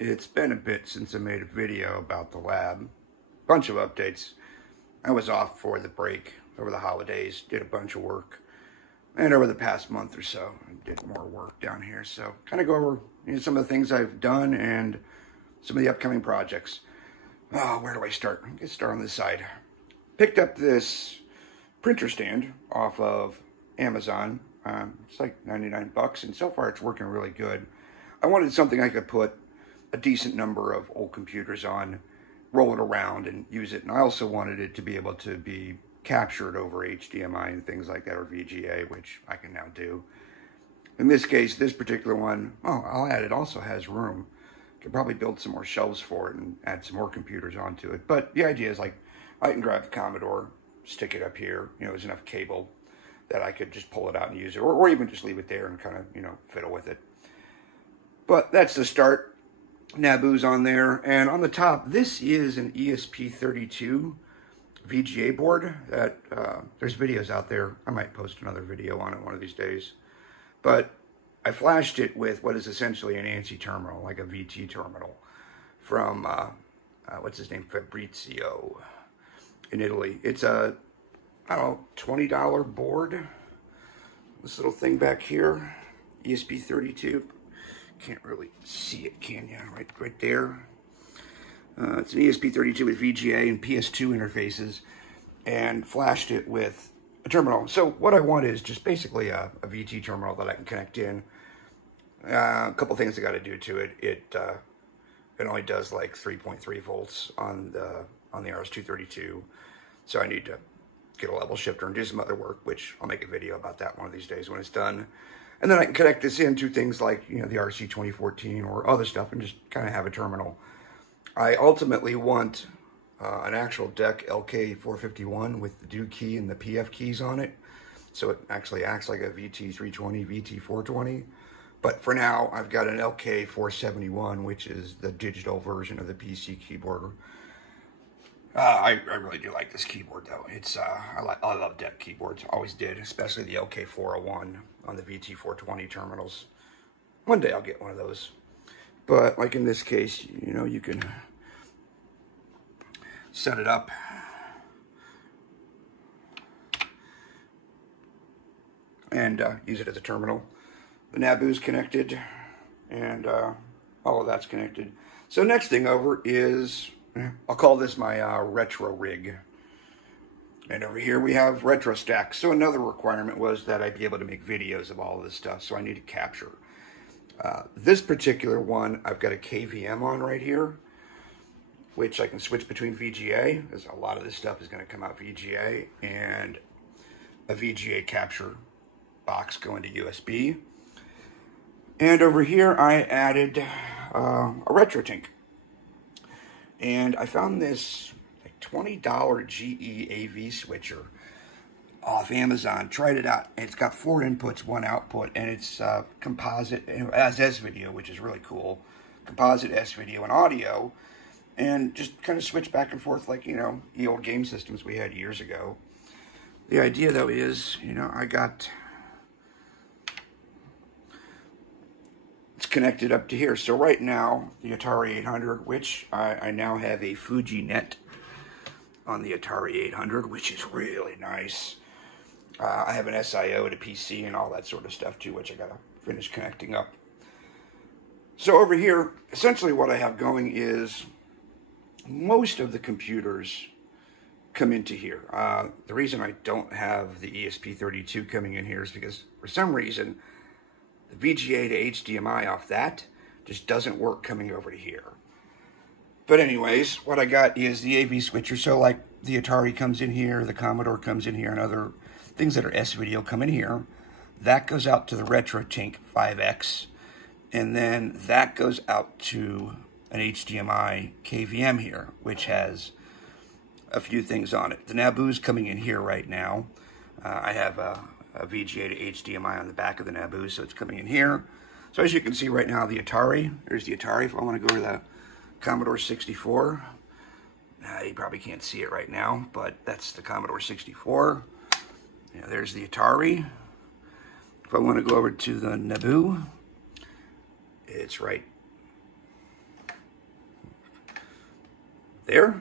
It's been a bit since I made a video about the lab. Bunch of updates. I was off for the break over the holidays, did a bunch of work. And over the past month or so, I did more work down here. So kind of go over some of the things I've done and some of the upcoming projects. Oh, where do I start? Let's start on this side. Picked up this printer stand off of Amazon. It's like 99 bucks, and so far it's working really good. I wanted something I could put a decent number of old computers on, roll it around and use it. And I also wanted it to be able to be captured over HDMI and things like that, or VGA, which I can now do. In this case, this particular one, oh, I'll add, it also has room. Could probably build some more shelves for it and add some more computers onto it. But the idea is, like, I can grab the Commodore, stick it up here. There's enough cable that I could just pull it out and use it, or even just leave it there and kind of, fiddle with it. But that's the start. Nabu's on there, and on the top, this is an ESP32 VGA board that there's videos out there. I might post another video on it one of these days. But I flashed it with what is essentially an ANSI terminal, like a VT terminal from, what's his name, Fabrizio in Italy. It's a, I don't know, $20 board. This little thing back here, ESP32. Can't really see it, can you? Right there. It's an ESP32 with VGA and PS2 interfaces, and flashed it with a terminal. So what I want is just basically a VT terminal that I can connect in. A couple things I got to do to it. It only does like 3.3 volts on the RS-232, so I need to get a level shifter and do some other work, which I'll make a video about that one of these days when it's done. And then I can connect this into things like, the RC 2014 or other stuff and just kind of have a terminal. I ultimately want an actual DEC LK451 with the do key and the PF keys on it. So it actually acts like a VT320, VT420. But for now, I've got an LK471, which is the digital version of the PC keyboard. I really do like this keyboard, though. It's I love DEC keyboards. Always did, especially the LK401 on the VT420 terminals. One day I'll get one of those. But like in this case, you can set it up. And use it as a terminal. The Nabu's connected, and all of that's connected. So next thing over is, I'll call this my retro rig. And over here we have RetroStack. So another requirement was that I'd be able to make videos of all of this stuff, so I need to capture. This particular one, I've got a KVM on right here, which I can switch between VGA, because a lot of this stuff is going to come out VGA, and a VGA capture box going to USB. And over here I added a RetroTink. And I found this like $20 GE AV switcher off Amazon. Tried it out. It's got 4 inputs, 1 output, and it's composite, as S-video, which is really cool. Composite S-video and audio, and just kind of switch back and forth like, the old game systems we had years ago. The idea, though, is, I got... It's connected up to here. So right now, the Atari 800, which I now have a FujiNet on the Atari 800, which is really nice. I have an SIO to PC and all that sort of stuff too, which I gotta finish connecting up. So over here, essentially what I have going is most of the computers come into here. The reason I don't have the ESP32 coming in here is because for some reason, the VGA to HDMI off that just doesn't work coming over to here. But anyways, what I got is the AV switcher. So like the Atari comes in here, the Commodore comes in here, and other things that are S-video come in here. That goes out to the RetroTink 5X. And then that goes out to an HDMI KVM here, which has a few things on it. The Nabu's coming in here right now. I have a VGA to HDMI on the back of the Nabu, so it's coming in here. So as you can see right now, the Atari, there's the Atari. If I want to go to the Commodore 64, you probably can't see it right now, but that's the Commodore 64. There's the Atari. If I want to go over to the Nabu, it's right there.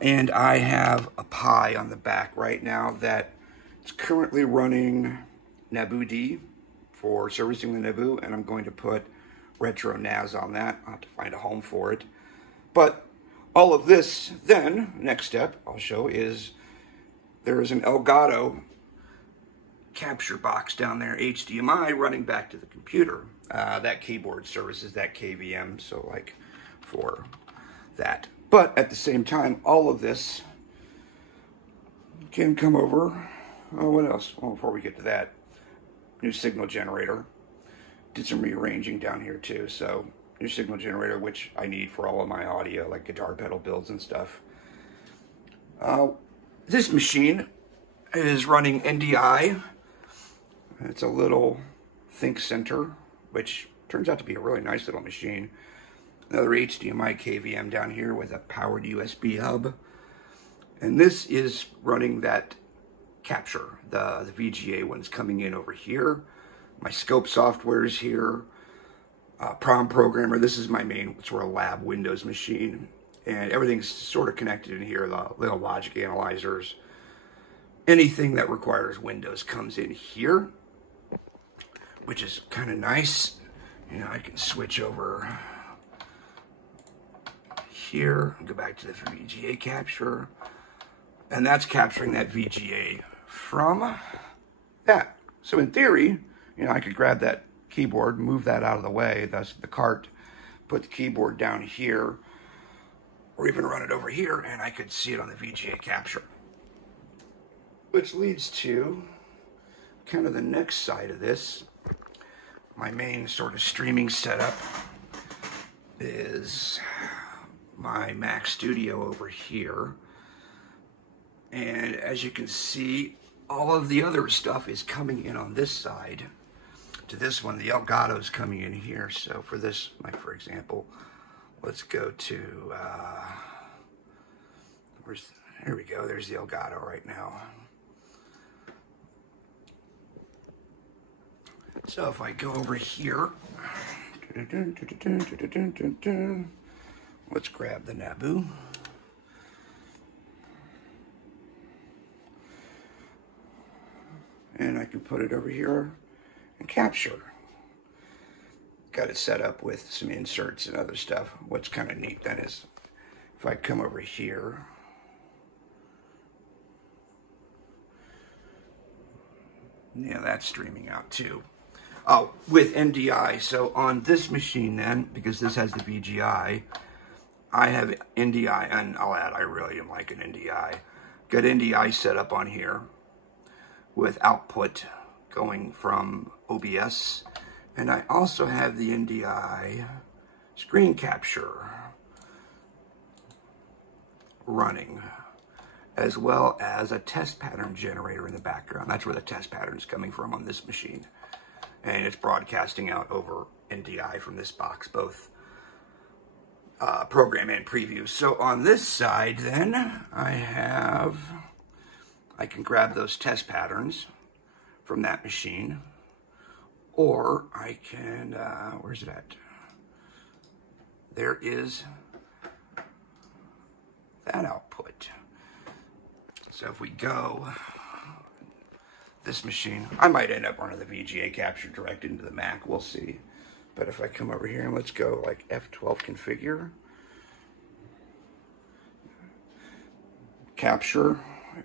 And I have a Pi on the back right now that it's currently running Naboo D for servicing the Naboo, and I'm going to put Retro NAS on that. I'll have to find a home for it. But all of this, then, next step I'll show is there is an Elgato capture box down there, HDMI, running back to the computer. That keyboard services that KVM, so like for that. But at the same time, all of this can come over. Oh, what else? Well, before we get to that, new signal generator. Did some rearranging down here too, so new signal generator, which I need for all of my audio, like guitar pedal builds and stuff. This machine is running NDI. It's a little ThinkCenter, which turns out to be a really nice little machine. Another HDMI KVM down here with a powered USB hub. And this is running that capture. The VGA one's coming in over here. My scope software is here. Prom Programmer, this is my main sort of lab Windows machine. And everything's sort of connected in here, the little logic analyzers. Anything that requires Windows comes in here, which is kind of nice. You know, I can switch over here, go back to the VGA capture, and that's capturing that VGA from that. So in theory, you know, I could grab that keyboard, move that out of the way, thus the cart, put the keyboard down here, or even run it over here, and I could see it on the VGA capture. Which leads to kind of the next side of this. My main sort of streaming setup is my Mac Studio over here. And as you can see, all of the other stuff is coming in on this side. To this one, the Elgato is coming in here. So for this, like for example, let's go to, here we go, there's the Elgato right now. So if I go over here, let's grab the Naboo. And I can put it over here and capture. Got it set up with some inserts and other stuff. What's kind of neat then is if I come over here, yeah, that's streaming out too. Oh, with NDI. So on this machine then, because this has the VGI, I have NDI, and I'll add, I really am like an NDI. Got NDI set up on here with output going from OBS. And I also have the NDI screen capture running, as well as a test pattern generator in the background. That's where the test pattern is coming from on this machine. And it's broadcasting out over NDI from this box, both program and preview. So on this side then, I can grab those test patterns from that machine, or I can, where's it at? There is that output. So if we go, this machine, I might end up running the VGA capture direct into the Mac, we'll see. But if I come over here and let's go like F12 configure, capture,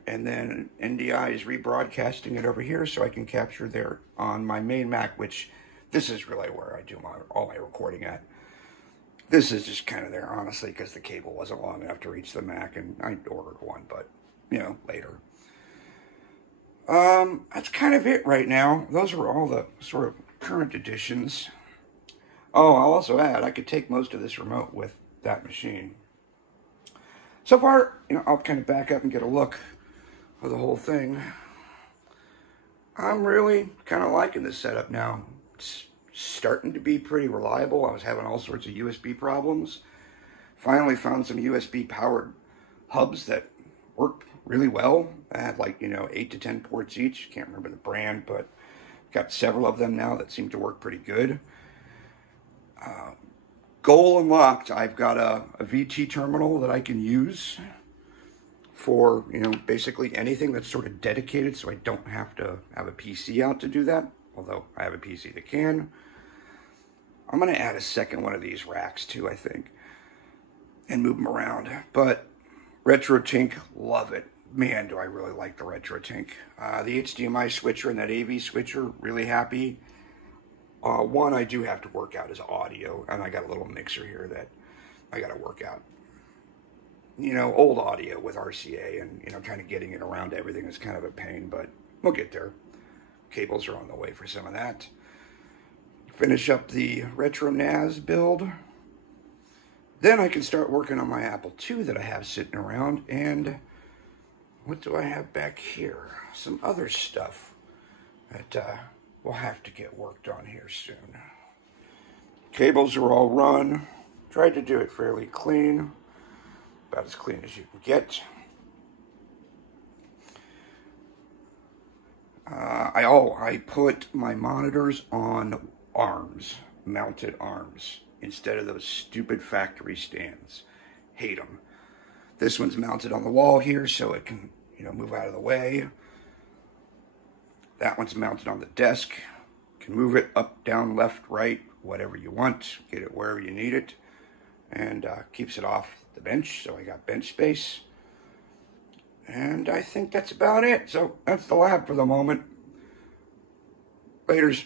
and then NDI is rebroadcasting it over here so I can capture there on my main Mac, which this is really where I do all my recording at. This is just kind of there, honestly, because the cable wasn't long enough to reach the Mac, and I ordered one, but, you know, later. That's kind of it right now. Those are all the sort of current additions. Oh, I'll also add, I could take most of this remote with that machine. So far, you know, I'll kind of back up and get a look of the whole thing. I'm really kind of liking this setup now. It's starting to be pretty reliable. I was having all sorts of USB problems. Finally found some USB powered hubs that work really well. I had like, you know, 8 to 10 ports each. Can't remember the brand, but got several of them now that seem to work pretty good. goal unlocked. I've got a VT terminal that I can use for, you know, basically anything that's sort of dedicated, so I don't have to have a PC out to do that, although I have a PC that can. I'm going to add a second one of these racks too, I think, and move them around. But RetroTink, love it. Man, do I really like the RetroTink. The HDMI switcher and that AV switcher, really happy. One I do have to work out is audio, and I got a little mixer here that I got to work out. You know, old audio with RCA, and, you know, kind of getting it around everything is kind of a pain, but we'll get there. Cables are on the way for some of that. Finish up the Retro NAS build. Then I can start working on my Apple II that I have sitting around, and what do I have back here? Some other stuff that will have to get worked on here soon. Cables are all run. Tried to do it fairly clean. About as clean as you can get. I put my monitors on arms, mounted arms, instead of those stupid factory stands. Hate them. This one's mounted on the wall here so it can, you know, move out of the way. That one's mounted on the desk. You can move it up, down, left, right, whatever you want. Get it wherever you need it. And keeps it off the bench, so I got bench space. And I think that's about it. So that's the lab for the moment. Laters.